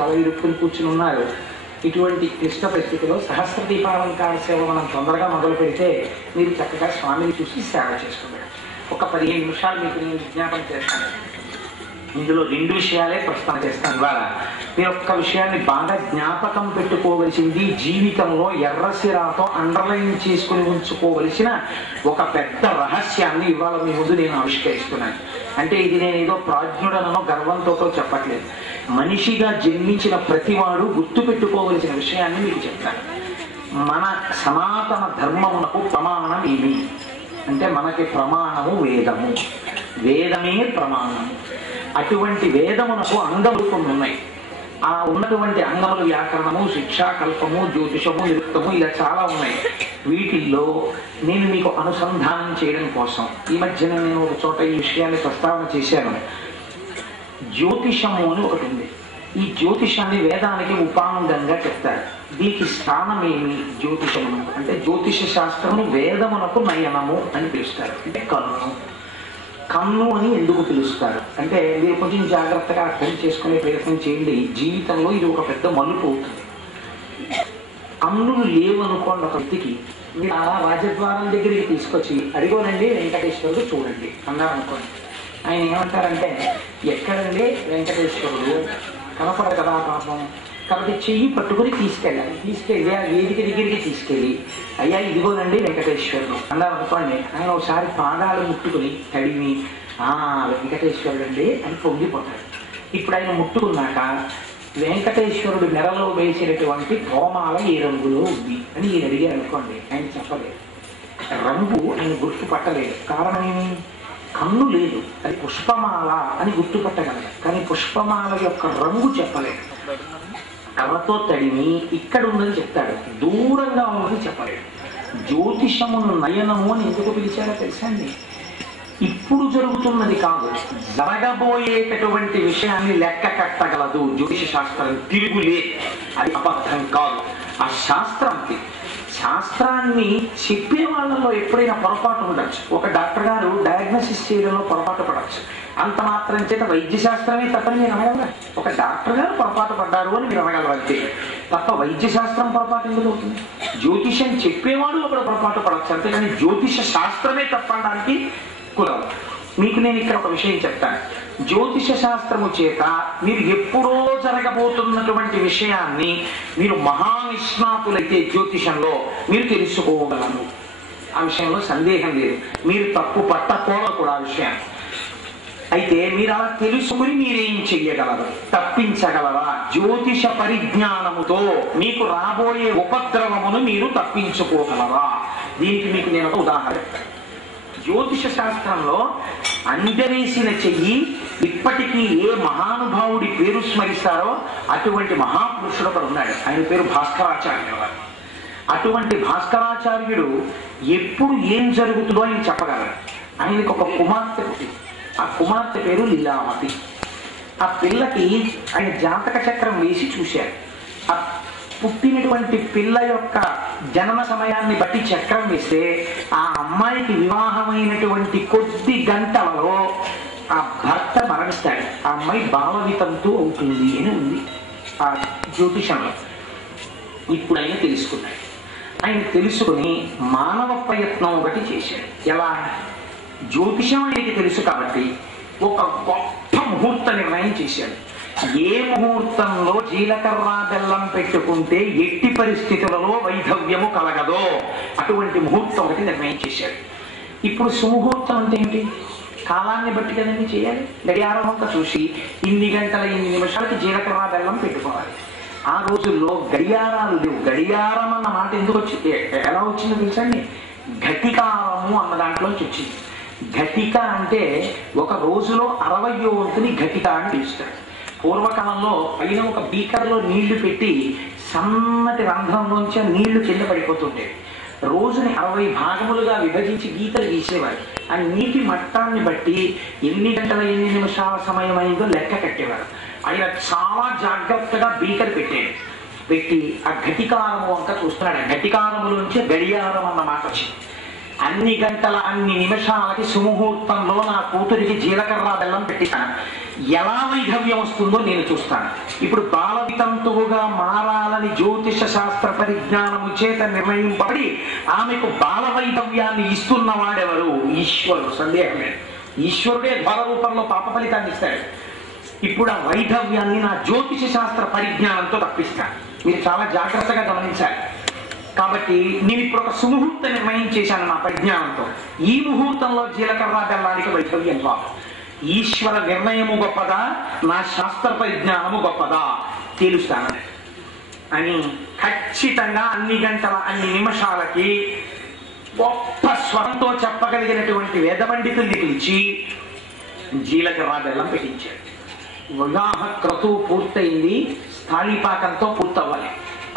చాలా ఇరుక్కుని కూర్చుని ఉన్నారు. ఇటువంటి క్లిష్ట పరిస్థితిలో సహస్ర దీపాలంకార సేవ మనం తొందరగా మొదలు పెడితే మీరు చక్కగా స్వామిని చూసి సేవ చేసుకున్నారు. ఒక 15 నిమిషాలు మీకు నేను విజ్ఞాపన చేస్తాను. ఇందులో 2 విషయాలే ప్రస్తావన చేస్తాను. ఇవాళ మీరు ఒక్క విషయాన్ని బాగా జ్ఞాపకం పెట్టుకోవలసింది, జీవితంలో ఎర్రసిరాతో అండర్లైన్ చేసుకుని ఉంచుకోవలసిన ఒక పెద్ద రహస్యాన్ని ఇవాళ మీ ముందు నేను ఆవిష్కరిస్తున్నాను. అంటే ఇది నేను ఏదో ప్రాజ్ఞుడనో గర్వంతో చెప్పట్లేదు. మనిషిగా జన్మించిన ప్రతివాడు గుర్తు పెట్టుకోవలసిన విషయాన్ని మీకు చెప్తాను. మన సనాతన ధర్మమునకు ప్రమాణం ఏమి అంటే మనకి ప్రమాణము వేదము. వేదమే ప్రమాణము. అటువంటి వేదమునకు అంగములు కొన్ని ఉన్నాయి. ఆ ఉన్నటువంటి అంగములు వ్యాకరణము, శిక్ష, కల్పము, జ్యోతిషము, నిరుక్తము, ఇలా చాలా ఉన్నాయి. వీటిల్లో నేను మీకు అనుసంధానం చేయడం కోసం ఈ మధ్యన నేను ఒక చోట ఈ విషయాన్ని ప్రస్తావన చేశాను. జ్యోతిషము అని ఒకటి ఉంది. ఈ జ్యోతిషాన్ని వేదానికి ఉపాంగంగా చెప్తారు. దీనికి స్థానం ఏమి? జ్యోతిషమును అంటే జ్యోతిష శాస్త్రమును వేదమునకు నయనము అని పిలుస్తారు. అంటే కన్ను. కన్ను అని ఎందుకు పిలుస్తారు అంటే మీరు కొంచెం జాగ్రత్తగా అర్థం చేసుకునే ప్రయత్నం చేయండి. జీవితంలో ఇది ఒక పెద్ద మలుపు అవుతుంది. కన్నులు లేవు అనుకోండి ఒక వ్యక్తికి, మీరు ఆ రాజద్వారం దగ్గరికి తీసుకొచ్చి అడిగోనండి వెంకటేశ్వరుడు చూడండి అన్నారు అనుకోండి. ఆయన ఏమంటారంటే ఎక్కడండి వెంకటేశ్వరుడు కనపడదు కదా పాపం. కాబట్టి చెయ్యి పట్టుకుని తీసుకెళ్ళాలి. తీసుకెళ్ళి ఆ వేదిక దగ్గరికి తీసుకెళ్ళి అయ్యా ఇదిగోనండి వెంకటేశ్వరుడు అన్నారు అనుకోండి. ఆయన ఒకసారి పాదాలు ముట్టుకుని తడిమి వెంకటేశ్వరుడు అండి అని పొంగిపోతాడు. ఇప్పుడు ఆయన ముట్టుకున్నాక వెంకటేశ్వరుడు మెడలో వేసినటువంటి హోమాల ఏ రంగులో ఉంది అని ఈయన అడిగారు అనుకోండి. ఆయన చెప్పలేదు. రంగు ఆయన గుర్తుపట్టలేదు. కారణం ఏమి? కన్ను లేదు. అది పుష్పమాల అని గుర్తుపట్టగలరు, కానీ పుష్పమాల యొక్క రంగు చెప్పలేదు. కర్రతో తడిమి ఇక్కడ ఉందని చెప్తాడు, దూరంగా ఉందని చెప్పలేడు. జ్యోతిషమును నయనము అని ఎందుకు పిలిచారో తెలుసా అండి? ఇప్పుడు జరుగుతున్నది కాదు, జరగబోయేటటువంటి విషయాన్ని లెక్క కట్టగలదు జ్యోతిష శాస్త్రం. తిరుగులే, అది అబద్ధం కాదు. ఆ శాస్త్రానికి శాస్త్రాన్ని చెప్పే వాళ్ళలో ఎప్పుడైనా పొరపాటు ఉండొచ్చు. ఒక డాక్టర్ గారు డయాగ్నోసిస్ చేయడంలో పొరపాటు పడవచ్చు. అంత మాత్రం చేత వైద్య శాస్త్రమే తప్పని మీరు అనగలరా? ఒక డాక్టర్ గారు పొరపాటు పడ్డారు అని మీరు అనగలరు అంతే తప్ప వైద్య శాస్త్రం పొరపాటు ఎందుకు అవుతుంది? జ్యోతిషం చెప్పేవాడు ఒకడు పొరపాటు పడవచ్చు అంతేకాని జ్యోతిష శాస్త్రమే తప్పడానికి కుదరదు. మీకు నేను ఇక్కడ ఒక విషయం చెప్తాను. జ్యోతిష శాస్త్రము చేత మీరు ఎప్పుడో జరగబోతున్నటువంటి విషయాన్ని మీరు మహానిష్ణాతులైతే జ్యోతిషంలో మీరు తెలుసుకోగలరు. ఆ విషయంలో సందేహం లేదు. మీరు తప్పు పట్టకూడదు కూడా ఆ విషయం. అయితే మీరు అలా తెలుసుకుని మీరేం చెయ్యగలరు? తప్పించగలరా? జ్యోతిష పరిజ్ఞానముతో మీకు రాబోయే ఉపద్రవమును మీరు తప్పించుకోగలరా? దీనికి మీకు నేను ఒక ఉదాహరణ. జ్యోతిష శాస్త్రంలో అందవేసిన చెయ్యి ఇప్పటికీ ఏ మహానుభావుడి పేరు స్మరిస్తారో అటువంటి మహాపురుషుడు ఒకడు ఉన్నాడు. ఆయన పేరు భాస్కరాచార్యుడు. అటువంటి భాస్కరాచార్యుడు ఎప్పుడు ఏం జరుగుతుందో ఆయన చెప్పగలరు. ఆయనకు ఒక కుమార్తె పుట్టింది. ఆ కుమార్తె పేరు లీలావతి. ఆ పిల్లకి ఆయన జాతక చక్రం వేసి చూశారు. ఆ పుట్టినటువంటి పిల్ల యొక్క జన్మ సమయాన్ని బట్టి చక్రం వేస్తే ఆ అమ్మాయికి వివాహమైనటువంటి కొద్ది గంటలలో ఆ భర్త మరణిస్తాడు. ఆ అమ్మాయి బాలవితంతు అవుతుంది అని ఉంది ఆ జ్యోతిషంలో. ఇప్పుడు ఆయన తెలుసుకున్నాడు. ఆయన తెలుసుకుని మానవ ప్రయత్నం ఒకటి చేశాడు. ఎలా? జ్యోతిషం ఆయనకి తెలుసు కాబట్టి ఒక గొప్ప ముహూర్త నిర్ణయం చేశాడు. ఏ ముహూర్తంలో జీలకర్ర బెల్లం పెట్టుకుంటే ఎట్టి పరిస్థితులలో వైధవ్యము కలగదో అటువంటి ముహూర్తం ఒకటి నిర్ణయం చేశాడు. ఇప్పుడు సుముహూర్తం అంటే ఏంటి? కాలాన్ని బట్టి కదండి చేయాలి. గడియారం అంతా చూసి ఇన్ని గంటల ఇన్ని నిమిషాలకి జీలకర్ర బెల్లం పెట్టుకోవాలి. ఆ రోజుల్లో గడియారాలు లేవు. గడియారం అన్న మాట ఎందుకు వచ్చింది, ఎలా వచ్చిందో తెలుసండి? ఘటికారము అన్న దాంట్లోంచి వచ్చింది. ఘటిక అంటే ఒక రోజులో 60వ వంతుని ఘటిక అని పిలుస్తారు. పూర్వకాలంలో పైన ఒక బీకర్లో నీళ్లు పెట్టి సన్నటి రంధ్రంలోంచి నీళ్లు కింద పడిపోతుండేవి. రోజుని 60 భాగములుగా విభజించి గీతలు గీసేవారు. ఆ నీటి మట్టాన్ని బట్టి ఎన్ని గంటల ఎన్ని నిమిషాల సమయం అయిందో లెక్క కట్టేవారు. ఆయన చాలా జాగ్రత్తగా బీకర్ పెట్టి ఆ ఘటికారము అంతా చూస్తున్నాడు. ఘటికారములోంచి గడియారం అన్న మాట వచ్చింది. అన్ని గంటల అన్ని నిమిషాలకి సుముహూర్తంలో నా కూతురికి జీలకర్ర బెల్లం పెట్టిస్తాను. ఎలా వైధవ్యం వస్తుందో నేను చూస్తాను. ఇప్పుడు బాల వితంతువుగా మారాలని జ్యోతిష శాస్త్ర పరిజ్ఞానము చేత నిర్ణయింపబడి ఆమెకు బాల వైధవ్యాన్ని ఇస్తున్నవాడెవరు? ఈశ్వరుడు. సందేహం లేదు. ఈశ్వరుడే ధ్వర రూపంలో పాప ఫలితాన్ని ఇస్తాడు. ఇప్పుడు ఆ వైధవ్యాన్ని నా జ్యోతిష శాస్త్ర పరిజ్ఞానంతో తప్పిస్తాను. మీరు చాలా జాగ్రత్తగా గమనించాలి. కాబట్టి నేను ఇప్పుడు ఒక సుముహూర్త నిర్ణయం చేశాను నా పరిజ్ఞానంతో. ఈ ముహూర్తంలో జీలకర్ర బెల్లానికి వైధవ్యం రాదు. ఈశ్వర నిర్ణయము గొప్పదా, నా శాస్త్ర పరిజ్ఞానము గొప్పదా తేలుస్తాను అని ఖచ్చితంగా అన్ని గంటల అన్ని నిమిషాలకి గొప్ప స్వరంతో చెప్పగలిగినటువంటి వేద పండితుల్ని పిలిచి జీలకర్ర బెల్లం పెట్టించాడు. వివాహ క్రతువు పూర్తయింది, స్థాళీపాకంతో పూర్తవ్వాలి.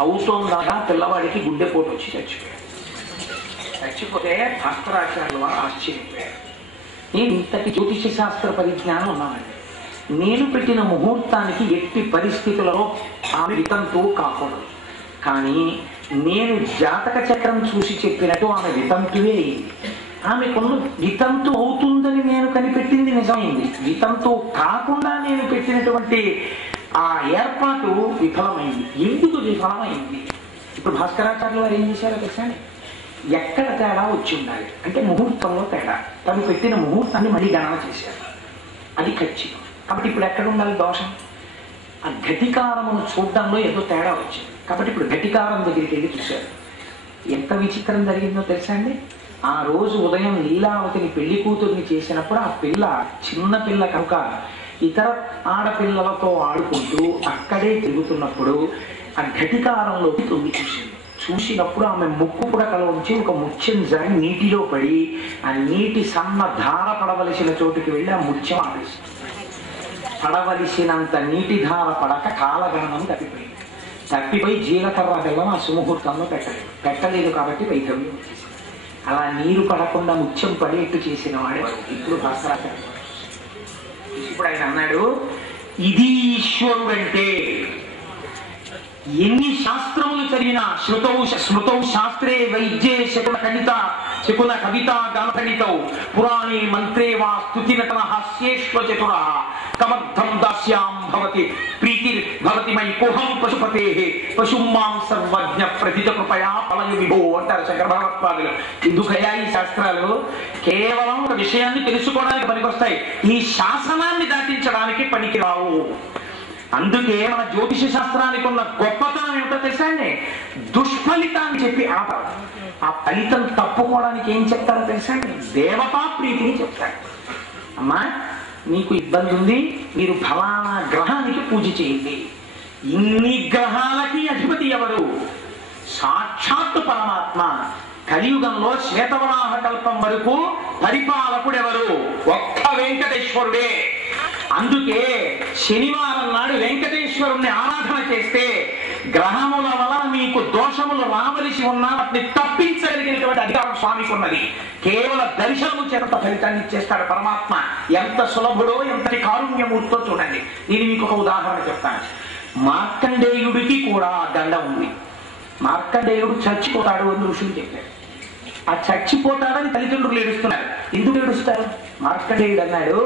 అవుతోందాగా పిల్లవాడికి గుండెపోటు వచ్చి చచ్చిపోతే భాస్కరాచార్యుల వారు ఆశ్చర్యపోయారు. నేను ఇంతటి జ్యోతిష శాస్త్ర పరిజ్ఞానం ఉన్నానండి. నేను పెట్టిన ముహూర్తానికి ఎట్టి పరిస్థితులలో ఆమె వితంతువు కాకూడదు. కానీ నేను జాతక చక్రం చూసి చెప్పినట్టు ఆమె వితంతువే అయింది. ఆమెకున్న వితంతు అవుతుందని నేను కనిపెట్టింది నిజమైంది. వితంతు కాకుండా నేను పెట్టినటువంటి ఆ ఏర్పాటు విఫలమైంది. ఎందుకు విఫలమైంది? ఇప్పుడు భాస్కరాచార్యుల వారు ఏం చేశారో తెలుసా? ఎక్కడ తేడా వచ్చి ఉండాలి అంటే ముహూర్తంలో తేడా. తను పెట్టిన ముహూర్తాన్ని మళ్ళీ గణన చేశారు. అది ఖచ్చితం. కాబట్టి ఇప్పుడు ఎక్కడ ఉండాలి దోషం? ఆ ఘటికారమును చూడడంలో ఏదో తేడా వచ్చింది. కాబట్టి ఇప్పుడు ఘటికారం దగ్గరికి వెళ్ళి చూశారు. ఎంత విచిత్రం జరిగిందో తెలుసా అండి? ఆ రోజు ఉదయం లీలావతిని పెళ్లి కూతుర్ని చేసినప్పుడు ఆ పిల్ల చిన్న పిల్ల కనుక ఇతర ఆడపిల్లలతో ఆడుకుంటూ అక్కడే తిరుగుతున్నప్పుడు ఆ ఘటికారంలోకి తొంగి చూసింది. చూసినప్పుడు ఆమె ముక్కు పుడకలో ఉంచి ఒక ముత్యం జారి నీటిలో పడి ఆ నీటి సన్న ధార పడవలసిన చోటుకి వెళ్ళి ఆ ముత్యం ఆపేసింది. పడవలసినంత నీటి ధార పడక కాలగణనం తప్పిపోయి జీలకర్ర బెల్లం ఆ సుముహూర్తంలో పెట్టలేదు కాబట్టి వైధవ్యం వచ్చేసింది. అలా నీరు పడకుండా ముత్యం పడేట్టు చేసిన వాడే ఇప్పుడు భాస్కరాచార్య. ఇప్పుడు ఆయన అన్నాడు, ఇది ఈశ్వరుడంటే. ఎన్ని శాస్త్రములు చదివినా స్మృతౌ శాస్త్రే వైద్యే శకున కవిత గానపణితౌ పురాణే మంత్రే వా స్తుతినటన హాస్యేష్వచతుర కమర్థం దాస్యాం భవతి ప్రీతిర్భవతి మై కుహం పశుపతేః పశుమాం సర్వజ్ఞ ప్రథిత కృపయా ఫలయ విభో అంటారు శంకర భగవత్పాదులు. ఎందుకయ్యా ఈ శాస్త్రాలు? కేవలం ఒక విషయాన్ని తెలుసుకోవడానికి పనికొస్తాయి, ఈ శాసనాన్ని దాటించడానికి పనికిరావు. అందుకే మన జ్యోతిష శాస్త్రానికి ఉన్న గొప్పతనం ఏమిటో తెలుసా అండి? దుష్ఫలితాన్ని చెప్పి ఆపరు. ఆ ఫలితం తప్పుకోవడానికి ఏం చెప్తారో తెలుసా అండి? దేవతా ప్రీతిని చెప్తారు. అమ్మా, మీకు ఇబ్బంది ఉంది, మీరు ఫలానా గ్రహానికి పూజ చేయండి. ఇన్ని గ్రహాలకి అధిపతి ఎవరు? సాక్షాత్తు పరమాత్మ. కలియుగంలో శ్వేతవరాహ కల్పం వరకు పరిపాలకుడు ఎవరు? ఒక్క వెంకటేశ్వరుడే. అందుకే శనివారం నాడు వెంకటేశ్వరుణ్ణి ఆరాధన చేస్తే గ్రహముల వలన మీకు దోషములు రావలసి ఉన్నా వాటిని తప్పించగలిగినటువంటి అధికారం స్వామికి ఉన్నది. కేవల దర్శనము చేత ఫలితాన్ని ఇచ్చేస్తాడు పరమాత్మ. ఎంత సులభుడో, ఎంతటి కారుణ్యమూర్తో చూడండి. నేను మీకు ఒక ఉదాహరణ చెప్తాను. మార్కండేయుడికి కూడా దండ ఉంది. మార్కండేయుడు చచ్చిపోతాడు అని ఋషులు చెప్పారు. ఆ చచ్చిపోతాడని తల్లిదండ్రులు ఏడుస్తున్నారు. ఎందుకు ఏడుస్తారు? మార్కండేయుడు అన్నాడు,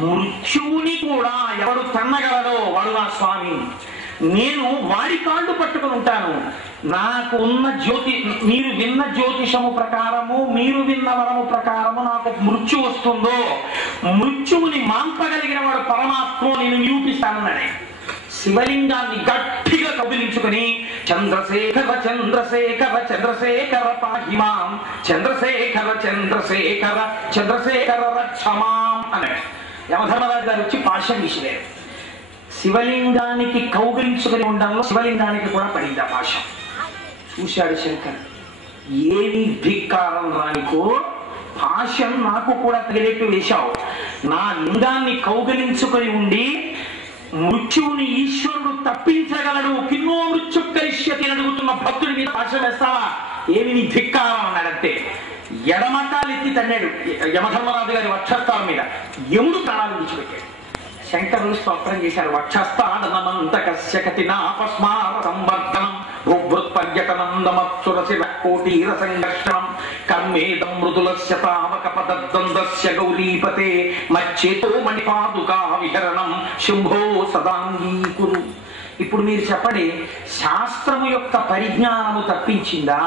మృత్యువుని కూడా ఎవరు తన్నగలడో వాడు నా స్వామి. నేను వాడి కాళ్ళు పట్టుకుని ఉంటాను. నాకు ఉన్న మీరు విన్న జ్యోతిషము ప్రకారము, మీరు విన్న వరము ప్రకారము నాకు మృత్యు వస్తుందో, మృత్యువుని మాంపగలిగిన వాడు పరమాత్మ, నేను నిరూపిస్తానన్నాడే. శివలింగాన్ని గట్టిగా కబిలించుకుని చంద్రశేఖర చంద్రశేఖర చంద్రశేఖర పాహిమాం చంద్రశేఖర చంద్రశేఖర చంద్రశేఖర రక్షమాం అన్నాడు. యమధర్మరాజు గారు వచ్చి పాశం విసిరారు. శివలింగానికి కౌగిలించుకుని ఉండడంలో శివలింగానికి కూడా పడింది ఆ పాశం. చూశాడు శంకర్, ఏమి ధిక్కారం రానికో, పాశం నాకు కూడా తగిలేట్టు వేశావు. నా లింగాన్ని కౌగిలించుకొని ఉండి మృత్యువుని ఈశ్వరుడు తప్పించగలడు, కిన్నో మృత్యు కరిష్యతి అని అడుగుతున్న భక్తుడి మీద పాశం వేస్తావా? ఏమి నీ ధిక్కారం అన్నాడంతే. ఎడమకాలెత్తి తన్నాడు యమధర్మరాజు గారి వక్షస్థానం మీద. యముడు ప్రాణాలు విడిచిపెట్టాడు. శంకరులు స్తోత్రం చేశారు. వక్షస్థానమంతకస్యకతినాపస్మార సంవర్ధనం భూభృత్పర్యటనం దమత్సురశిర కోటీర సంఘర్షణం కర్మ మేదం మృదులస్య తావక పదద్వంద్వస్య గౌరీపతే మచ్చేతో మణిపాదుకా విహరణం శంభో సదాంగీకురు. ఇప్పుడు మీరు చెప్పండి, శాస్త్రము యొక్క పరిజ్ఞానము తప్పించిందా,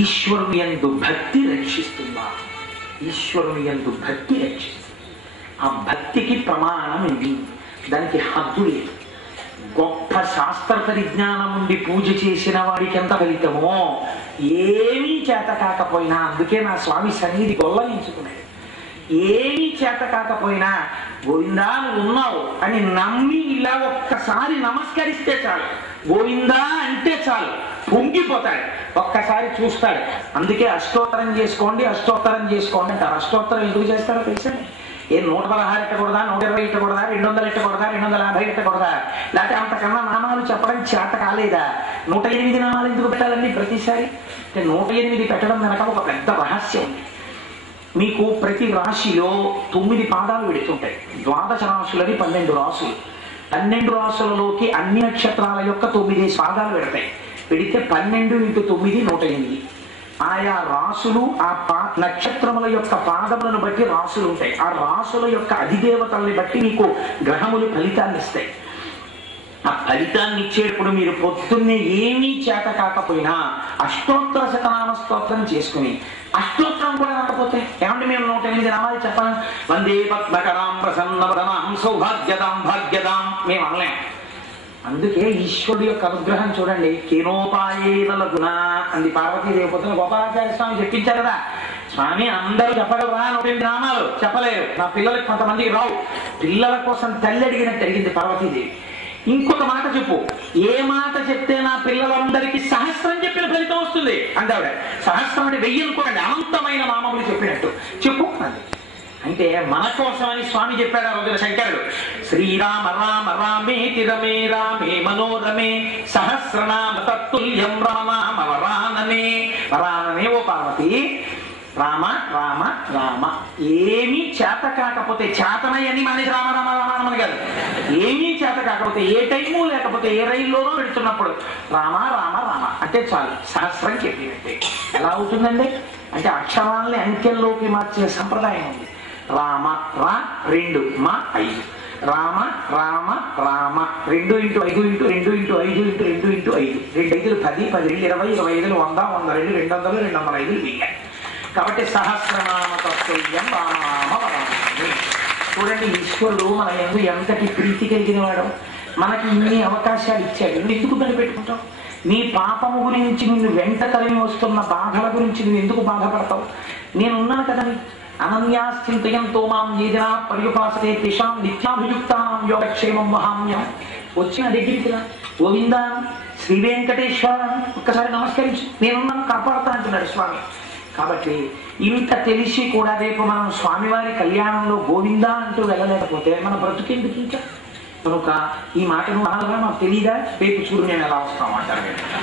ఈశ్వరుని యందు భక్తి రక్షిస్తుందా? ఈశ్వరుని యందు భక్తి రక్షిస్తుంది. ఆ భక్తికి ప్రమాణం ఇది, దానికి హద్దు లేదు. గొప్ప శాస్త్ర పరిజ్ఞానం ఉండి పూజ చేసిన వాడికి ఎంత ఫలితమో, ఏమీ చేత కాకపోయినా, అందుకే నా స్వామి సన్నిధి గొల్లనించుకున్నాడు, ఏమీ చేత కాకపోయినా గోవిందా నువ్వు ఉన్నావు అని నమ్మి ఇలా ఒక్కసారి నమస్కరిస్తే చాలు, గోవిందా అంటే చాలు, పొంగిపోతాడు, ఒక్కసారి చూస్తాడు. అందుకే అష్టోత్తరం చేసుకోండి, అష్టోత్తరం చేసుకోండి అంటారు. అష్టోత్తరం ఎందుకు చేస్తారో తెలుసండి? 116 ఎట్టకూడదా, 120 ఎట్టకూడదా, 200 ఎట్టకూడదా, 250 ఎట్టకూడదా, లేకపోతే అంతకన్నా నామాలు చెప్పడం చేత కాలేదా? 108 నామాలు ఎందుకు పెట్టాలండి ప్రతిసారి? అంటే 108 పెట్టడం వెనక ఒక పెద్ద రహస్యం ఉంది. మీకు ప్రతి రాశిలో 9 పాదాలు పెడుతుంటాయి. ద్వాదశ రాశులని 12 రాశులు. 12 రాశులలోకి అన్ని నక్షత్రాల యొక్క 9 పాదాలు పెడతాయి. పెడితే 12 × 9 108. ఆయా రాసులు ఆ నక్షత్రముల యొక్క పాదములను బట్టి రాసులు ఉంటాయి. ఆ రాసుల యొక్క అధిదేవతల్ని బట్టి మీకు గ్రహములు ఫలితాన్ని ఇస్తాయి. ఆ ఫలితాన్ని ఇచ్చేటప్పుడు మీరు పొద్దున్నే ఏమీ చేత కాకపోయినా అష్టోత్తర శతనామ స్తోత్రం చేసుకుని, అష్టోత్తరం కూడా రాకపోతే ఏమంటే మేము 108 నామాలు చెప్పాలి, వందే పద్మకరాం ప్రసన్నవదనాం సౌభాగ్యదాం భాగ్యదాం మేము అనలేం. అందుకే ఈశ్వరుడు యొక్క అనుగ్రహం చూడండి. కేనోపాయేన లగుణ అంది పార్వతీదేవి. పొద్దున గోపాలాచార్య స్వామి చెప్పించారు కదా, స్వామి అందరూ చెప్పగలరా 108 నామాలు? చెప్పలేరు. నా పిల్లలకి కొంతమందికి రావు. పిల్లల కోసం తల్లి అడిగినట్టు అడిగింది పార్వతీదేవి. ఇంకొక మాట చెప్పు, ఏ మాట చెప్తే నా పిల్లలందరికీ సహస్రం చెప్పిన ఫలితం వస్తుంది అంటే ఆవిడ. సహస్రం అంటే 1000 అనుకోండి, అనంతమైన నామములు చెప్పినట్టు చెప్పు అంది. అంటే మన కోసమని స్వామి చెప్పాడు ఆ రోజున శంకరుడు. శ్రీరామ రామ రామేతి రమే రామే మనోరమే సహస్రనామ తత్తుల్యం రమనామ వరాననే. వరాననే ఓ పార్వతి, రామ రామ రామ. ఏమీ చేత కాకపోతే, చేతనయని మానేసి రామ రామ రామ అని కాదు, ఏమీ చేత కాకపోతే, ఏ టైము లేకపోతే ఏ రైల్లోనో పెడుతున్నప్పుడు రామ రామ రామ అంటే చాలు, సహస్రం చెప్పినట్టే. ఎలా అవుతుందండి అంటే అక్షరాలని అంకెల్లోకి మార్చే సంప్రదాయం ఉంది. రామ రా 2 మా 5, రామ రామ రామ 2 × 5 × 2 × 5 × 2 × 5, 2 5 10, 10 20, 20 100, 102, 200, 205 1000. కాబట్టి సహస్రనామ తత్తుల్యం రామనామ వరాననే. చూడండి, ఈశ్వరుడు మన యందు ఎంతటి ప్రీతి కలిగిన వాడు. మనకి ఇన్ని అవకాశాలు ఇచ్చాడు. నువ్వు ఎందుకు దాన్ని పెట్టుకుంటావు? నీ పాపము గురించి, నిన్ను వెంట తరిమి వస్తున్న బాధల గురించి నువ్వు ఎందుకు బాధపడతావు? నేనున్నాను కదా. అనన్యాశ్చింతయంతో మాం ఏ జనా పర్యుపాసతే తేషాం నిత్యాభియుక్తానాం యోగక్షేమం వహామ్యం. వచ్చిన దగ్గరికి రా, గోవిందా శ్రీ వెంకటేశ్వర ఒక్కసారి నమస్కరించు, నేనున్నాను, కాపాడుతా అంటున్నాడు స్వామి. కాబట్టి ఇంత తెలిసి కూడా రేపు మనం స్వామివారి కళ్యాణంలో గోవిందా అంటూ వెళ్ళలేకపోతే మన బ్రతుకెందుకు ఇంకా? కనుక ఈ మాటను అనాలగా మాకు తెలియదా? రేపు చూడు మేము ఎలా వస్తాం అంటారు.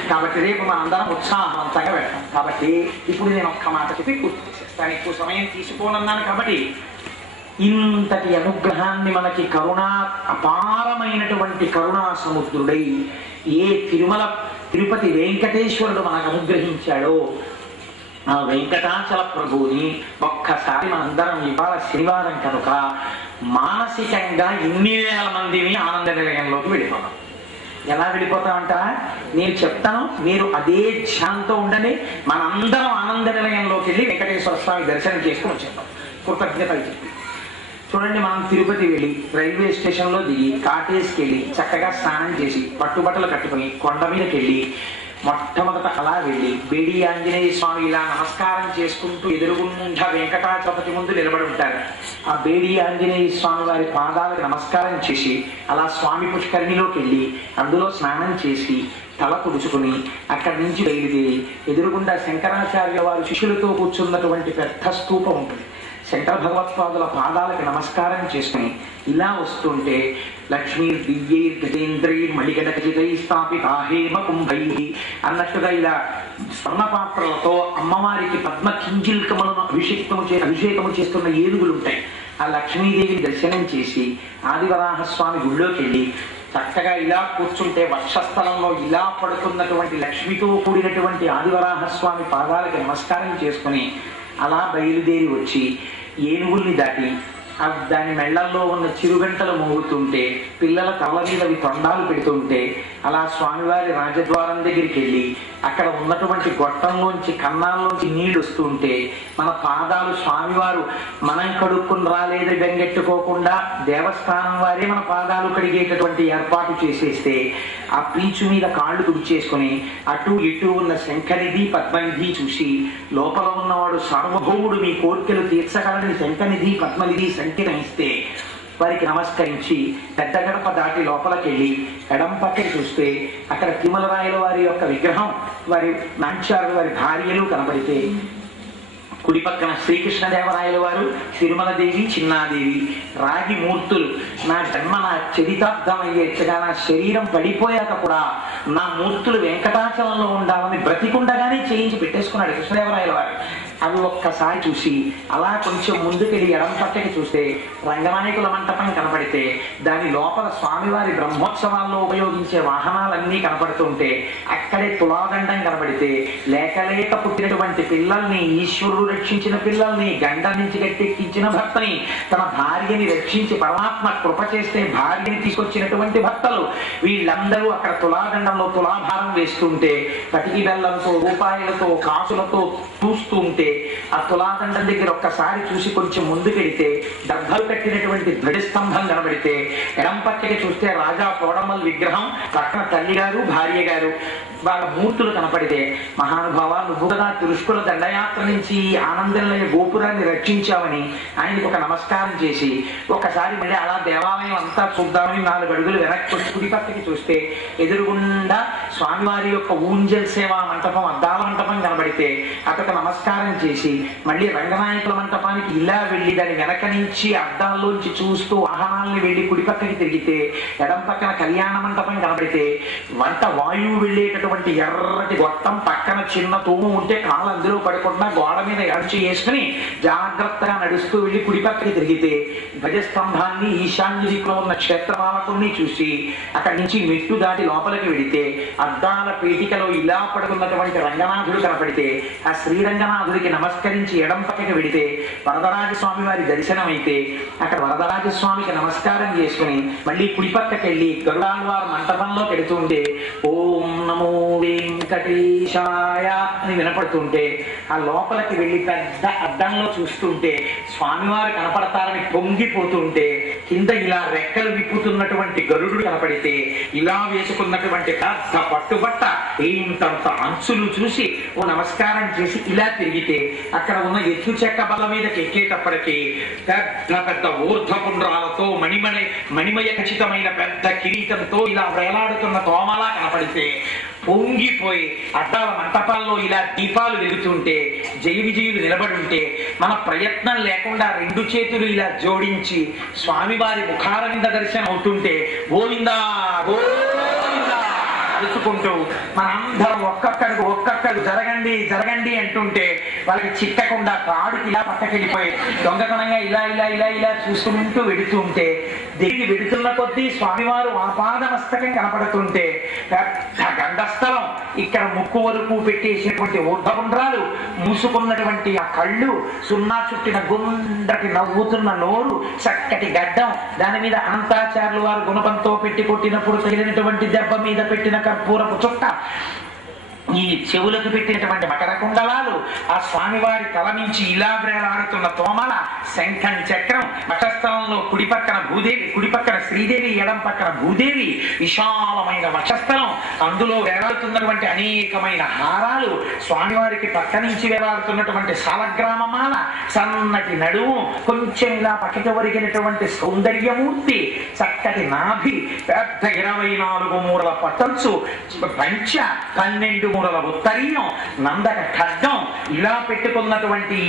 కాబట్టి రేపు మన అందరం ఉత్సాహవంతంగా వెళ్తాం. కాబట్టి ఇప్పుడు నేను ఒక్క మాట చెప్పి పూర్తి చేసేస్తాను, ఎక్కువ సమయం తీసుకోనన్నాను. కాబట్టి ఇంతటి అనుగ్రహాన్ని మనకి అపారమైనటువంటి కరుణా సముద్రుడై ఏ తిరుపతి వెంకటేశ్వరుడు మనకు అనుగ్రహించాడో ఆ వెంకటాచల ప్రభువుని ఒక్కసారి మనందరం ఇవాళ శనివారం కనుక మానసికంగా ఇన్ని వేల మందిని ఆనంద నిలయంలోకి వెళ్ళిపోతాం. ఎలా వెళ్ళిపోతామంట నేను చెప్తాను, మీరు అదే ధ్యానంతో ఉండండి. మనందరం ఆనంద నిలయంలోకి వెళ్ళి వెంకటేశ్వర స్వామి దర్శనం చేసుకుని వచ్చేద్దాం కృతజ్ఞతలు చెప్పి. చూడండి, మనం తిరుపతి వెళ్ళి రైల్వే స్టేషన్లో దిగి కాటేజ్కి వెళ్ళి చక్కగా స్నానం చేసి పట్టుబట్టలు కట్టుకుని కొండ మీదకి వెళ్ళి మొట్టమొదట అలా వెళ్ళి బేడి ఆంజనేయ స్వామి ఇలా నమస్కారం చేసుకుంటూ ఎదురుగుండా వెంకటాచలపతి ముందు నిలబడి ఉంటారు. ఆ బేడి ఆంజనేయ స్వామి వారి పాదాలకు నమస్కారం చేసి అలా స్వామి పుష్కరిణిలోకి వెళ్ళి అందులో స్నానం చేసి తల తుడుచుకుని అక్కడి నుంచి బయలుదేరి ఎదురుగుండా శంకరాచార్య వారు శిష్యులతో కూర్చున్నటువంటి పెద్ద స్తూపం ఉంటుంది. శంకర భగవత్పాదుల పాదాలకు నమస్కారం చేసుకుని ఇలా వస్తుంటే లక్ష్మీ దివ్యై గజేంద్రై మణిగణకజితై స్థాపితా హేమ కుంభై అన్నట్టుగా ఇలా స్వర్ణ పాత్రలతో అమ్మవారికి పద్మ కింజిల్కములను అభిషేకము చేస్తున్న ఏనుగులు ఉంటాయి. ఆ లక్ష్మీదేవిని దర్శనం చేసి ఆదివరాహస్వామి గుళ్ళోకి వెళ్ళి చక్కగా ఇలా కూర్చుంటే వక్షస్థలంలో ఇలా పడుతున్నటువంటి లక్ష్మితో కూడినటువంటి ఆదివరాహస్వామి పాదాలకి నమస్కారం చేసుకుని అలా బయలుదేరి వచ్చి ఏనుగుల్ని దాటి దాని మెళ్ళల్లో ఉన్న చిరుగంటలు మోగుతుంటే పిల్లల తల మీద తొండాలు పెడుతుంటే అలా స్వామివారి రాజద్వారం దగ్గరికి వెళ్ళి అక్కడ ఉన్నటువంటి గొట్టంలోంచి కన్నాల్లోంచి నీళ్లు వస్తుంటే మన పాదాలు స్వామివారు మనం కడుక్కుని రాలేదు బెంగెట్టుకోకుండా దేవస్థానం వారే మన పాదాలు కడిగేటటువంటి ఏర్పాటు చేసేస్తే ఆ పీచు మీద కాళ్ళు తుడిచేసుకుని అటు ఇటు ఉన్న శంఖనిధి పద్మనిధి చూసి లోపల ఉన్నవాడు సార్వభౌముడు మీ కోర్కెలు తీర్చగలని శంఖనిధి పద్మనిధి సంకేతమిస్తే వారికి నమస్కరించి పెద్ద గడప దాటి లోపలికెళ్ళి ఎడం పక్కకి చూస్తే అక్కడ తిరుమలరాయల వారి యొక్క విగ్రహం వారి నాంచారు వారి భార్యలు కనబడితే కుడి పక్కన శ్రీకృష్ణదేవరాయల వారు తిరుమలదేవి చిన్నాదేవి రాగి మూర్తులు నా జన్మ నా చరితార్థం అయ్యేట్టుగా నా శరీరం పడిపోయాక కూడా నా మూర్తులు వెంకటాచలంలో ఉండాలని బ్రతికుండగానే చేయించి పెట్టేసుకున్నాడు కృష్ణదేవరాయల వారు అవి ఒక్కసారి చూసి అలా కొంచెం ముందుకెళ్ళి ఎడం పక్కకి చూస్తే రంగనాయకుల మంటపం కనపడితే దాని లోపల స్వామివారి బ్రహ్మోత్సవాల్లో ఉపయోగించే వాహనాలన్నీ కనపడుతుంటే అక్కడే తులాదండం కనబడితే లేక పుట్టినటువంటి పిల్లల్ని ఈశ్వరుడు రక్షించిన పిల్లల్ని గండం నుంచి గట్టెక్కించిన భర్తని తన భార్యని రక్షించి పరమాత్మ కృప చేస్తే భార్యని తీసుకొచ్చినటువంటి భర్తలు వీళ్ళందరూ అక్కడ తులాదండంలో తులాభారం వేస్తుంటే కటికి బెల్లంతో రూపాయలతో కాసులతో చూస్తుంటే ఆ తులాదండం దగ్గర ఒక్కసారి చూసి కొంచెం ముందుకెడితే దర్భలు కట్టినటువంటి ధ్వజస్తంభం కనబడితే ఎడం పక్కకి చూస్తే రాజా కోడమల్ విగ్రహం పక్కన తల్లి గారు భార్య గారు వాళ్ళ మూర్తులు కనపడితే మహానుభావ నువ్వు కదా తిరుష్కుల దండయాత్ర నుంచి ఆనందనిలయ గోపురాన్ని రక్షించావని ఆయనకు ఒక నమస్కారం చేసి ఒకసారి మళ్ళీ అలా దేవాలయం అంతా చూద్దామని 4 అడుగులు వెనక్కి కుడి పక్కకి చూస్తే ఎదురుగుండా స్వామివారి యొక్క ఊంజల్ సేవా మంటపం అద్దాల మంటపం కనబడితే అతనికి నమస్కారం చేసి మళ్ళీ రంగనాయకుల మంటపానికి ఇలా వెళ్ళి దాని వెనక నుంచి అద్దాల్లోంచి చూస్తూ వాహనాల్ని వెళ్ళి కుడి పక్కకి తిరిగితే ఎడం పక్కన కళ్యాణ మంటపం కనబడితే వంట వాయువు వెళ్ళేటటువంటి ఎర్రటి గొట్టం పక్కన చిన్న తూము ఉంటే కాళ్ళు అందులో పడకుండా గోడ మీద ఎడచి వేసుకుని జాగ్రత్తగా నడుస్తూ వెళ్ళి కుడి పక్కకి తిరిగితే ధ్వజస్తంభాన్ని ఈశాన్య దిక్కులో ఉన్న క్షేత్రపాలకుల్ని చూసి అక్కడి నుంచి మెట్టు దాటి లోపలికి వెడితే అద్దాల పీఠికలో ఇలా పడుతున్నటువంటి రంగనాథుడు కనపడితే ఆ శ్రీరంగనాథుడికి నమస్కరించి ఎడం పక్కకి వెడితే వరదరాజస్వామి వారి దర్శనం అయితే అక్కడ వరదరాజస్వామికి నమస్కారం చేసుకుని మళ్ళీ కుడి పక్కకి వెళ్ళి గరుడాళ్వారు మంటపంలో పెడుతుంటే ఓం నమో వెంకటేశాయ అని వినపడుతుంటే ఆ లోపలికి వెళ్ళి పెద్ద అద్దంలో చూస్తుంటే స్వామివారు కనపడతారని పొంగిపోతుంటే కింద ఇలా రెక్కలు విప్పుతున్నటువంటి గరుడు కనపడితే ఇలా వేసుకున్నటువంటి పెద్ద పట్టుబట్ట ఏంతంత అంచులు చూసి ఓ నమస్కారం చేసి ఇలా తిరిగితే అక్కడ ఉన్న ఎత్తు చెక్క బల్ల మీదకి ఎక్కేటప్పటికి పెద్ద పెద్ద ఊర్ధ్వపుండ్రాలతో మణిమయ ఖచ్చితమైన పెద్ద కిరీటంతో ఇలా వేలాడుతున్న తోమలా కనపడితే పొంగిపోయి అద్దాల మంటపాల్లో ఇలా దీపాలు వెలుగుతుంటే జయ విజయులు నిలబడుంటే మన ప్రయత్నం లేకుండా 2 చేతులు ఇలా జోడించి స్వామివారి ముఖారవింద దర్శనం అవుతుంటే గోవిందా గోవిందా అరుచుకుంటూ మనందరం ఒక్కొక్కడు జరగండి జరగండి అంటుంటే వాళ్ళకి చిక్కకుండా కాడుకి ఇలా పక్కకెళ్ళిపోయి దొంగతనంగా ఇలా ఇలా ఇలా ఇలా చూసుకుంటూ వెడుతుంటే దిగి వెడుతున్న కొద్దీ స్వామివారు ఆపాదమస్తకం కనపడుతుంటే పెద్ద గండస్థలం ఇక్కడ ముక్కు వరకు పెట్టేసినటువంటి ఊర్ధపుండ్రాలు మూసుకున్నటువంటి ఆ కళ్ళు సున్నా చుట్టిన గుండ్రటి నవ్వుతున్న నోరు చక్కటి గడ్డం దాని మీద అనంతాచార్యులు వారు గుణపంతో పెట్టి కొట్టినప్పుడు తగిలినటువంటి దెబ్బ మీద పెట్టిన కర్పూరపు చుట్ట ఈ చెవులకు పెట్టినటువంటి మకర కుండలాలు ఆ స్వామివారి తల నుంచి ఇలా వేలాడుతున్న తోమల శంఖం చక్రం వక్షస్థలంలో కుడి పక్కన భూదేవి కుడి పక్కన శ్రీదేవి ఎడం పక్కన భూదేవి విశాలమైన వక్షస్థలం అందులో వేలాడుతున్నటువంటి అనేకమైన హారాలు స్వామివారికి పక్క నుంచి వేలాడుతున్నటువంటి సాలగ్రామమాల సన్నటి నడుము కొంచెం ఇలా పక్కకి ఒరిగినటువంటి సౌందర్యమూర్తి చక్కటి నాభి పెద్ద 24 మూరల పట్టంచు పంచ 12 మూడల ఉత్తరీయం, నందక ఖడ్గం, ఇలా పెట్టుకున్నటువంటి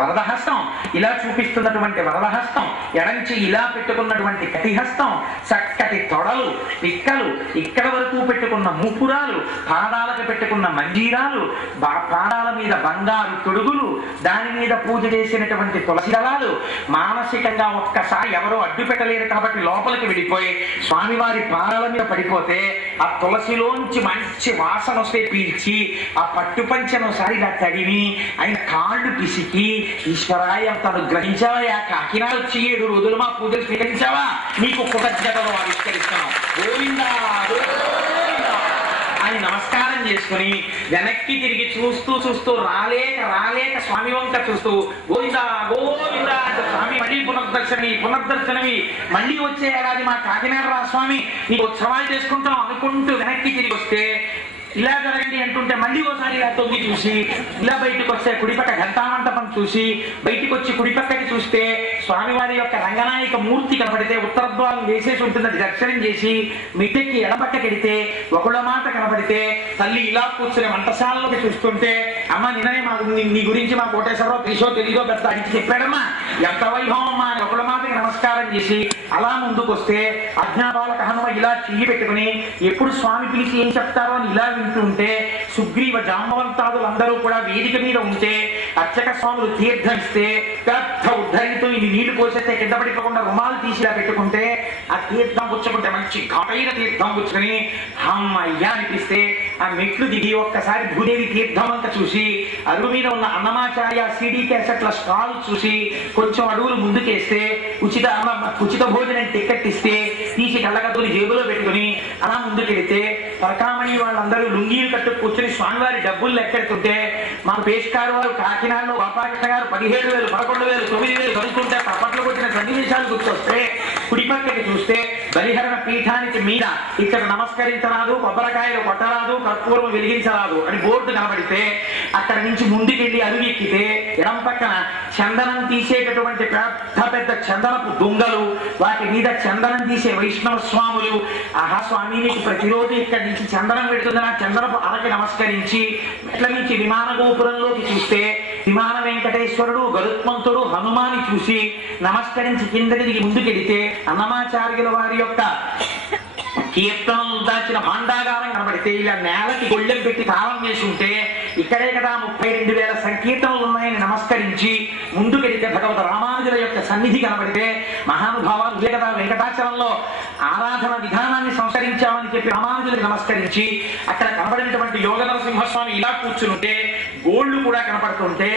వరదహస్తం, ఇలా చూపిస్తున్నటువంటి వరదహస్తం, ఎడంచి ఇలా పెట్టుకున్నటువంటి కటిహస్తం, చక్కటి తొడలు, పిక్కలు, ఇక్కడ వరకు పెట్టుకున్న ముపురాలు, పాదాలకు పెట్టుకున్న మంజీరాలు, పాదాల మీద బంగారు తొడుగులు, దాని మీద పూజ చేసినటువంటి తులసి దళాలు, మానసికంగా ఒక్కసారి ఎవరో అడ్డు పెట్టలేరు కాబట్టి లోపలికి వెళ్ళిపోయి స్వామివారి పాదాల మీద పడిపోతే ఆ తులసిలోంచి మంచి వాసన వస్తే పీల్చి ఆ పట్టుపంచను సరిగా తడివి ఆయన కాళ్ళు పిసికి, ఈశ్వరాయ తను గ్రహించావా, కాకినాడ వచ్చి 7 రోజులు మా పూజలు స్వీకరించావా, నీకు కృతజ్ఞతలు ఆవిష్కరిస్తున్నాం గోవిందా అని నమస్కారం చేసుకుని వెనక్కి తిరిగి చూస్తూ రాలేక స్వామి వంక చూస్తూ గోవిందా గోవిందా స్వామి మళ్ళీ పునర్దర్శనవి మళ్ళీ వచ్చే ఏడాది మా కాకినాడ రా స్వామి నీకు ఉత్సవాలు చేసుకుంటాం అనుకుంటూ వెనక్కి తిరిగి వస్తే ఇలా జరగండి అంటుంటే మళ్ళీ ఓసారి ఇలా తొంగి చూసి ఇలా బయటకు వస్తే కుడిపక్క ఘంటామంటపం చూసి బయటికి వచ్చి కుడిపక్కకి చూస్తే స్వామివారి యొక్క రంగనాయక మూర్తి కనపడితే ఉత్తరద్వారం వేసేసి ఉంటుంది, దర్శనం చేసి మిట్టెక్కి ఎడపక్కకెడితే ఒకళ్ళ మాట కనపడితే తల్లి ఇలా కూర్చుని వంటశాలలోకి చూస్తుంటే అమ్మ నిన్ననే మాకు నీ గురించి మా కోటేశ్వరరావు తెలుసో తెలీదో పెద్ద అడిగి చెప్పాడమ్మా, ఎంత వైభవం అమ్మా అని ఒకళ్ళ మాటకి నమస్కారం చేసి అలా ముందుకు వస్తే అజ్ఞాపాలక హనుమ ఇలా చెయ్యి పెట్టుకుని ఎప్పుడు స్వామి పిలిచి ఏం చెప్తారో అని ఇలా వింటుంటే సుగ్రీవ జాంబవంతాదులు అందరూ కూడా వేదిక మీద ఉంటే అర్చక స్వాములు తీర్థం ఇస్తే పెద్ద ఉద్ధరితో ఇది నీళ్లు పోసేస్తే కింద పడిపోకుండా రుమాలు తీసి ఇలా పెట్టుకుంటే ఆ తీర్థం పుచ్చుకుంటే మంచి ఘాటైన తీర్థం పుచ్చుకుని అమ్మయ్యా అనిపిస్తే ఆ మెట్లు దిగి ఒక్కసారి భూదేవి తీర్థం అంతా చూసి అరుగు మీద ఉన్న అన్నమాచార్య సిడి క్యాసెట్ల స్టాల్ చూసి కొంచెం అడుగులు ముందుకేస్తే ఉచిత భోజనం టికెట్ ఇస్తే తీసి కళ్ళగద్దులు జేబులో పెట్టుకుని అలా ముందుకెడితే పరకామణి వాళ్ళందరూ లుంగీలు కట్టు కూర్చొని స్వామివారి డబ్బులు లెక్కెడుతుంటే మా పేష్కారు వారు కాకినాడలో గోపాలకృష్ణ గారు 17,000 11,000 9,000 చదువుతుంటే పప్పట్లు కొట్టిన సన్నివేశాలు గుర్తొస్తే కుడిపక్కకి చూస్తే బలిహరణ పీఠానికి మీద ఇక్కడ నమస్కరించరాదు, కొబ్బరికాయలు కొట్టరాదు, కర్పూరం వెలిగించరాదు అని బోర్డు కనబడితే అక్కడ నుంచి ముందుకెళ్ళి అరుగు ఎక్కితే ఎడం పక్కన చందనం తీసేటటువంటి పెద్ద చందనపు దొంగలు, వాటి మీద చందనం తీసే వైష్ణవ స్వాములు, ఆహా స్వామి నీకు ప్రతిరోజు ఇక్కడి నుంచి చందనం పెడుతుందని ఆ చందనపు అరకి నమస్కరించి మెట్ల నుంచి విమాన గోపురంలోకి చూస్తే విమాన వెంకటేశ్వరుడు, గరుత్మంతుడు, హనుమాని చూసి నమస్కరించి కిందకి దిగి ముందుకెడితే అన్నమాచార్యుల వారి యొక్క కీర్తనలు దాచిన భాండాగారం కనబడితే ఇలా నేలకి గొళ్ళెం పెట్టి తాళం వేసి ఉంటే ఇక్కడే కదా 32,000 సంకీర్తనలు ఉన్నాయని నమస్కరించి ముందుకెడితే భగవత రామానుజుల యొక్క సన్నిధి కనబడితే మహానుభావాలు ఇదే కదా వెంకటాచలంలో ఆరాధన విధానాన్ని సంస్కరించామని చెప్పి రామానుజులకు నమస్కరించి అక్కడ కనబడినటువంటి యోగ నరసింహస్వామి ఇలా కూర్చుంటే గోళ్లు కూడా కనపడుతుంటే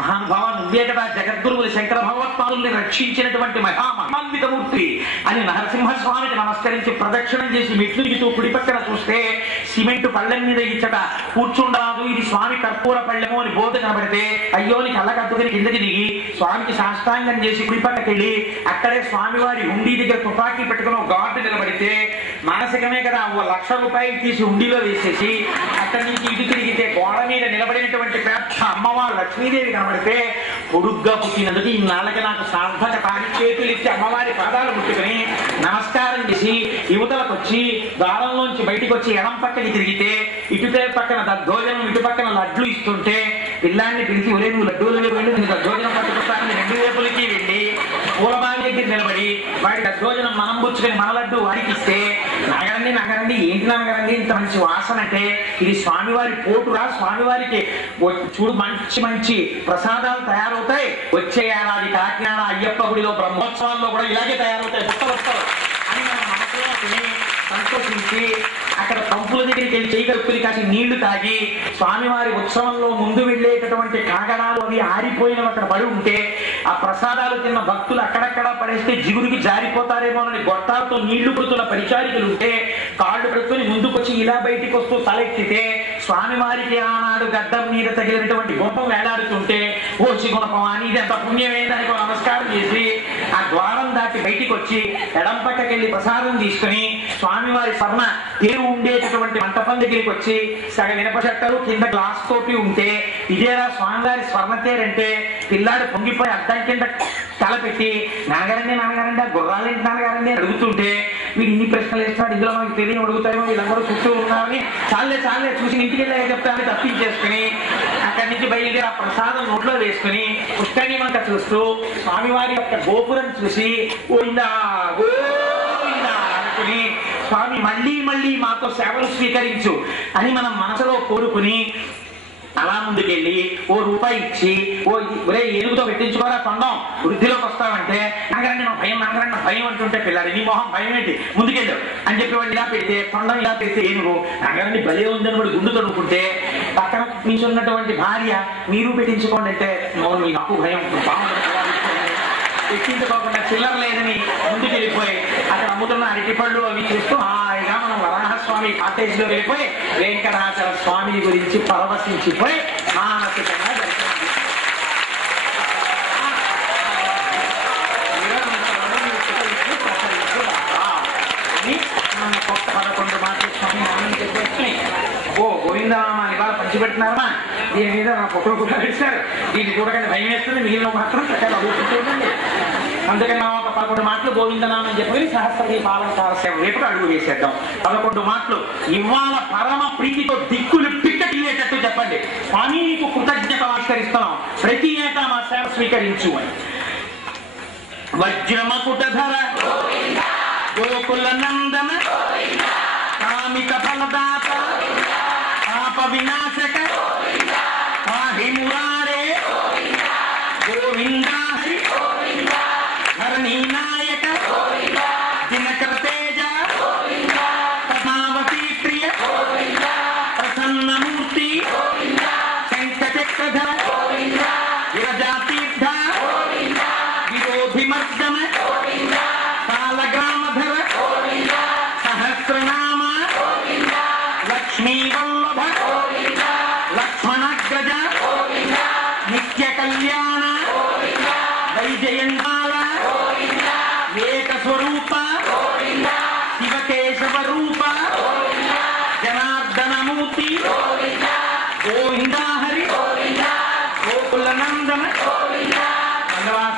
మహానుభావ నువ్వే కదా జగద్గురువులు శంకర భగవత్పాదుల్ని రక్షించినటువంటి మహాన్వితమూర్తి అని నరసింహస్వామికి నమస్కరించి ప్రదక్షిణం చేసి మెట్లు దిగుతూ కుడి పక్కన చూస్తే సిమెంట్ పళ్ళెం మీద ఇచ్చట కూర్చుండరాదు, ఇది స్వామి కర్పూర పళ్ళెము అని బోధ కనబడితే అయ్యో నీ కళ్ళకద్దుకుని కిందకి దిగి స్వామికి సాష్టాంగం చేసి కుడి పక్కకెళ్ళి అక్కడే స్వామివారి హుండీ దగ్గర తుపాకీ పెట్టుకుని ఒక గార్డు నిలబడితే మానసికమే కదా ₹1,00,000 తీసి హుండీలో వేసేసి అక్కడి నుంచి ఇటు తిరిగితే గోడ మీద నిలబడినటువంటి పెద్ద అమ్మవారు లక్ష్మీదేవి కనబడితే పొడుగ్గా పుట్టినందుకు ఇన్నాళ్ళకి నాకు సార్థక తాగి చేతులు ఇచ్చి అమ్మవారి పాదాలు ముట్టుకుని నమస్కారం చేసి యువతలకు వచ్చి దారంలోంచి బయటికి వచ్చి ఎడం పక్కకి తిరిగితే ఇటుపై పక్కన దద్దోజనం ఇటు పక్కన లడ్లు ఇస్తుంటే పిల్లాన్ని పిలిచి ఒరే నువ్వు లడ్డూలు వెళ్ళి నేను దద్దోజనం పట్టుకొస్తానని 2 వైపులకి వెళ్ళి పూలబావి దగ్గర నిలబడి వాడి దద్దోజనం మనం పుచ్చుకొని మన లడ్డు వాడికి ఇస్తే నగరండి ఏంటి నగరండి ఇంత మంచి వాసన అంటే ఇది స్వామివారి పోటురా, స్వామివారికి చూడు మంచి ప్రసాదాలు తయారవుతాయి, వచ్చే ఏడాది కాకినాడ అయ్యప్ప గుడిలో బ్రహ్మోత్సవాల్లో కూడా ఇలాగే తయారవుతాయి వస్తారు అని మన మనసులో సంతోషించి అక్కడ పంపుల దగ్గరికి వెళ్ళి చేయగలుపుని కాసి నీళ్లు తాగి స్వామివారి ఉత్సవంలో ముందు వెళ్ళేటటువంటి కాగడాలు అవి ఆరిపోయినవి అక్కడ పడి ఉంటే ఆ ప్రసాదాలు తిన్న భక్తులు అక్కడక్కడ పడేస్తే జిగురికి జారిపోతారేమోనని గొట్టాలతో నీళ్లు పుడుతున్న పరిచారికలు ఉంటే కాళ్ళు పెడుతుని ముందుకొచ్చి ఇలా బయటికి వస్తూ తలెత్తితే స్వామివారికి ఆనాడు గడ్డం మీద తగిలినటువంటి గుణపం వేలాడుతుంటే ఓ చిగుణపం అని ఇది ఎంత పుణ్యమైందని నమస్కారం చేసి ఆ ద్వారం దాటి బయటికి వచ్చి ఎడం పక్కకెళ్ళి ప్రసాదం తీసుకుని స్వామివారి స్వర్ణ తేరు ఉండేటటువంటి మంటపం దగ్గరికి వచ్చి సగం ఇనప చెట్టలు కింద గ్లాస్ తోటి ఉంటే ఇదేరా స్వామివారి స్వర్ణ తేరంటే పిల్లాడు పొంగిపోయి అద్దం కింద తలపెట్టి నాన్నగారండి నాన్నగారండి, ఆ గుర్రాలేంటి నాన్నగారండి అని అడుగుతుంటే వీడు ఇన్ని ప్రశ్నలు వేస్తాడు, ఇందులో మనకి తెలియని అడుగుతాయో, వీళ్ళందరూ చుట్టూ ఉన్నారని చాలే చూసి ఇంటికి వెళ్ళాక చెప్తామని తప్పించేసుకుని అక్కడి నుంచి బయలుదేరి ఆ ప్రసాదం నోట్లో వేసుకుని పుష్కరిమంట చూస్తూ స్వామివారి యొక్క గోపురం చూసి గోవిందా గోవిందా అనుకుని స్వామి మళ్ళీ మళ్ళీ మాతో సేవలు స్వీకరించు అని మనం మనసులో కోరుకుని అలా ముందుకెళ్ళి ఓ రూపాయి ఇచ్చి ఒరే ఏనుగుతో పెట్టించుకోరా తొండం వృద్ధిలోకి వస్తామంటే నాగరండి నా భయం, నాగరండి నా భయం అంటుంటే పిల్లలు నీ మొహం భయం ఏంటి ముందుకెళ్ళు అని చెప్పి వాడు ఇలా పెడితే తొండం ఇలా పెడితే ఏనుగు నాగరండి భలే ఉందని వాడు గుండు తొడుక్కుంటే పక్కన నుంచి ఉన్నటువంటి భార్య మీరు పెట్టించుకోండి అంటే నాకు భయం బాగుంటుంది పెట్టించుకోకుండా చిల్లర లేదని ముందుకు వెళ్ళిపోయి అక్కడ అమ్ముతున్న అరటిపళ్ళు అవి చూస్తూ హాయిగా మనం వరాహస్వామి కాటేజ్ లో వెళ్ళిపోయి వెంకటాచల స్వామి గురించి పరవశించిపోయి మానసికంగా కొత్త 11 మాటలు స్వామి ఆనంద చెప్పి ఓ గోవిందరామా ఇవాళ పంచిపెట్టినారమ్మా దీని మీద నా ఫోటో కూడా వేశారు, దీన్ని కూడా భయం వేస్తుంది, మిగిలిన మాత్రం చక్కగా అడుగుతుందండి. అందుకని మనం ఒక 11 మాటలు గోవిందనామని చెప్పి సహస్రదీపాలంకార సేవ రేపు అడుగు వేసేద్దాం. 11 మాటలు ఇవాళ పరమ ప్రీతితో దిక్కులు పిక్కటిల్లేటట్టు చెప్పండి. స్వామి నీకు కృతజ్ఞత ఆవిష్కరిస్తున్నాం, ప్రతి ఏటా మా సేవ స్వీకరించు అని. వజ్రమకుటధర గోకుల నందన కామిక ఫలదాత పాప వినాశక పాహి మురారే గోవిందా హరి ధరణీ నాయక దినకర తేజ పద్మావతి ప్రియ ప్రసన్నమూర్తి శంఖచక్రధర విరజాతీర్థ విరోధిమర్దన కాలగ్రామధర సహస్రనామ లక్ష్మీ వల్లభ లక్ష్మణగ్రజ నిత్య కళ్యాణ వైజయంతాల ఏకస్వరూప శివకేశవ రూప జనార్దనమూర్తి గోవిందా హరి గోకుల నందన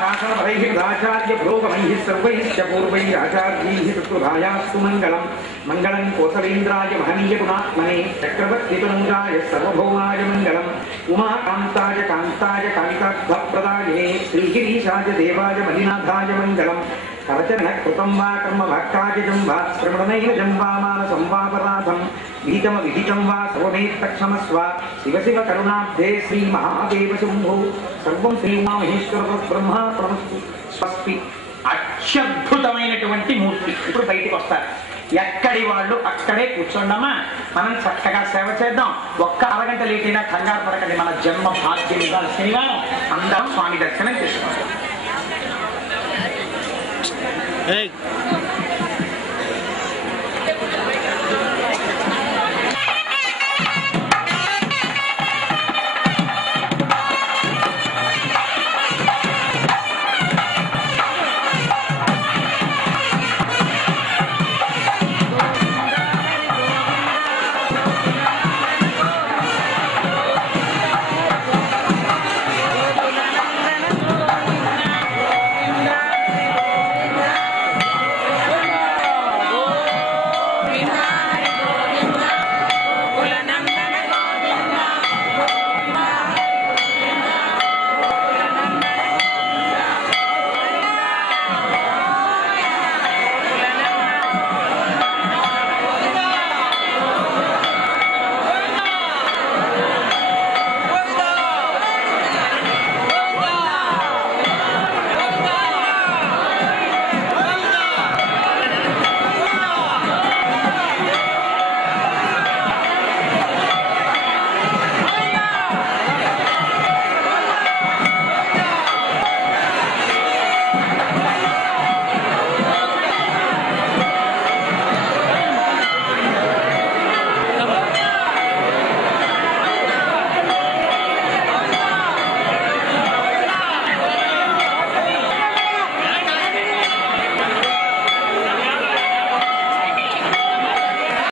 శాసనపరైరాచార్య భోగమై సర్వైశ్చ పూర్వై ఆచార్యై తత్వధాయాస్తు మంగళం. మంగళం కోసలేంద్రాయ మహనీయ గుణాత్మనే చక్రవర్తితులంగాయ సర్వభౌమాయ మంగళం. ఉమాకాంతాయ కాంతాయ కాళికార్థప్రదాయనే శ్రీగిరీశాయ దేవాయ మలినాథాయ మంగళం. కవచన కృతం వా కర్మ వాక్కాయజం వా శ్రవణనైనజం వా మానసం వాపరాధం విహితమ విహితం వా సర్వమేత్తక్షమస్వ. శివ శివ కరుణాబ్ధే శ్రీ మహాదేవ శంభో సర్వం శ్రీ ఉమామహేశ్వర బ్రహ్మ ప్రణస్తు స్వస్తి. అత్యద్భుతమైనటువంటి మూర్తి. ఇప్పుడు బయటికి వస్తారు, ఎక్కడి వాళ్ళు అక్కడే కూర్చోండమ్మా, మనం చక్కగా సేవ చేద్దాం. ఒక్క అరగంట లేటైనా కంగారు పడకండి, మన జన్మ భాగ్యం ఇవాళ శనివారం అందరం స్వామి దర్శనం చేసుకోండి.